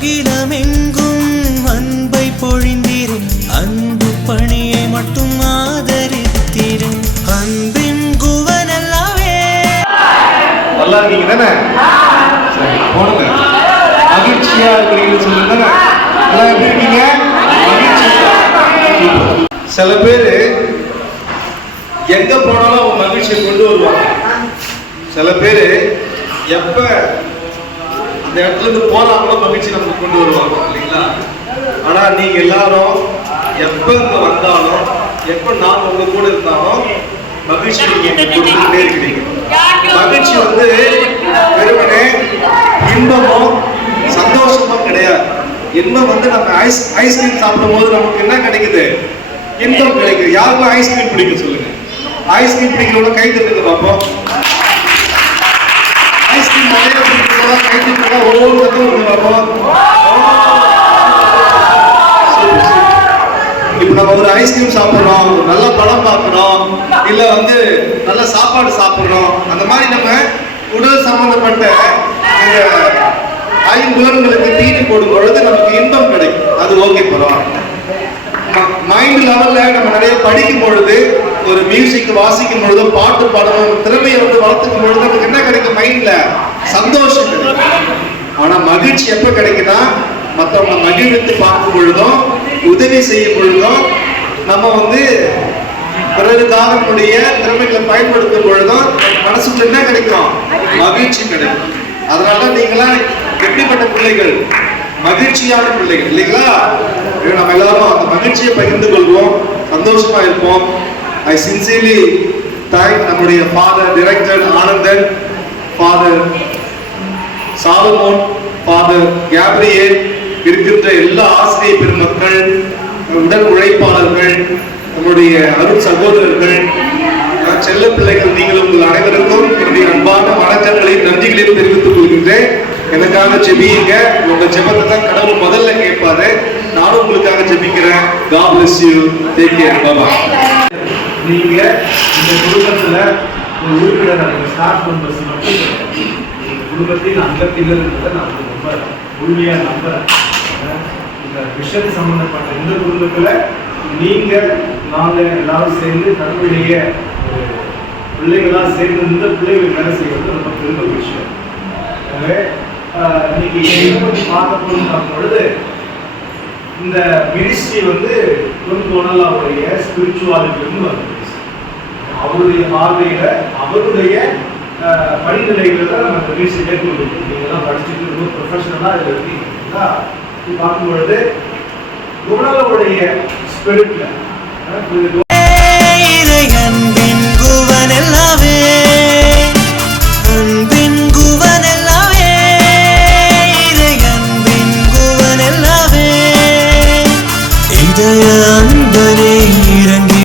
அகிலமெங்கும் அன்பை பொழிந்தீரே. அன்பு பணியை மட்டும் ஆதரித்தீரே. அன்பின் குவனல்லாவே. நல்லா இருக்கீங்க தானே? சரி போடுங்க. மகிழ்ச்சியா இருக்கிறீங்கன்னு சொல்லுங்க தானே? எப்படி இருக்கீங்க? சில பேர் எங்க போனாலும் அவங்க மகிழ்ச்சியை கொண்டு வருவாங்க. சில பேர் எப்ப அந்த இடத்துல இருந்து போறாங்களோ மகிழ்ச்சி நமக்கு கொண்டு வருவாங்க இல்லைங்களா? ஆனா நீங்க எல்லாரும் எப்ப இங்க வந்தாலும் எப்ப நான் உங்க கூட இருந்தாலும் மகிழ்ச்சி நீங்க கொடுத்துட்டே இருக்கிறீங்க. மகிழ்ச்சி வந்து வெறுமனே இன்பமும் சந்தோஷமும் கிடையாது. இன்பம் வந்து நம்ம ஐஸ் ஐஸ்கிரீம் சாப்பிடும் போது நமக்கு என்ன கிடைக்குது? இன்பம் கிடைக்குது. யாருக்கும் ஐஸ்கிரீம் பிடிக்கும் சொல்லுங்க. ஐஸ்கிரீம் பிடிக்கிறவங்க கை தட்டுங்க பார்ப்போம் ஐஸ்கிரீம் நிறைய பிடிக்கிறவங்க கை தட்டுங்க ஒவ்வொரு நம்ம ஒரு ஐஸ்கிரீம் சாப்பிடுறோம் நல்ல படம் பார்க்கிறோம் இல்லை வந்து நல்ல சாப்பாடு சாப்பிடுறோம் அந்த மாதிரி நம்ம உடல் சம்பந்தப்பட்ட இந்த ஐம்புலன்களுக்கு தீனி போடும் பொழுது நமக்கு இன்பம் கிடைக்கும். அது ஓகே பரவாயில்ல மைண்ட் லெவலில் நம்ம நிறைய படிக்கும் பொழுது ஒரு மியூசிக் வாசிக்கும் பொழுதோ பாட்டு பாடணும் திறமையை வந்து வளர்த்துக்கும் பொழுது நமக்கு என்ன கிடைக்கும் மைண்டில் சந்தோஷம். ஆனா மகிழ்ச்சி எப்ப கிடைக்குன்னா மத்தவங்க மகிழ்வித்து பார்க்கும் பொழுதும் உதவி செய்யும் பொழுதும் நம்ம வந்து பிறருக்காக நம்முடைய திறமைகளை பயன்படுத்தும் பொழுதும் மனசுக்கு என்ன கிடைக்கும்? மகிழ்ச்சி கிடைக்கும். அதனால நீங்களாம் எப்படிப்பட்ட பிள்ளைகள்? மகிழ்ச்சியான பிள்ளைகள் இல்லைங்களா? நம்ம எல்லாரும் அந்த மகிழ்ச்சியை பகிர்ந்து கொள்வோம். சந்தோஷமா இருப்போம். ஐ சின்சியர்லி தேங்க் நம்முடைய father director Anandan. Father Solomon father Gabriel இருக்கின்ற எல்லா ஆசிரியர் பெருமக்கள் உடல் உழைப்பாளர்கள் நம்முடைய அருள் சகோதரர்கள் செல்ல பிள்ளைகள் நீங்கள் உங்கள் அனைவருக்கும் என்னுடைய அன்பான வணக்கங்களையும் நன்றிகளையும் தெரிவித்துக் கொள்கின்றேன். எனக்காக ஜெபியுங்க. உங்க ஜெபத்தை தான் கடவுள் முதல்ல கேட்பாரு. நானும் உங்களுக்காக ஜெபிக்கிறேன். God bless you take care Baba நீங்க இந்த குடும்பத்துல ஒரு உறுப்பினர் ஸ்டாஃப் மெம்பர்ஸ் மட்டும் கிடையாது. இந்த குடும்பத்தின் நான் வந்து ரொம்ப உண்மையா நம்புறேன் இந்த மிஷன் சம்பந்தப்பட்ட இந்த குடும்பத்துல நீங்க நாங்கள் எல்லாரும் சேர்ந்து தன்னுடைய ஒரு பிள்ளைகளா சேர்ந்து இந்த பிள்ளைகள் வேலை செய்வது ரொம்ப பெருமை விஷயம் எனவே இன்னைக்கு இதை பற்றி பார்க்க பொழுது இந்த மினிஸ்ட்ரி வந்து தொன்கோணல் அவருடைய ஸ்பிரிச்சுவாலிட்டின்னு வந்து அவருடைய பார்வையில அவருடைய படிநிலைகளில் தான் நம்ம இந்த மினிஸ்ட்ரி நீங்கள்லாம் படிச்சுட்டு ரொம்ப ப்ரொஃபஷனலாக இதில் இருக்கீங்களா இது பார்க்கும் பொழுது குணலவுடைய ஸ்பிரிட்ல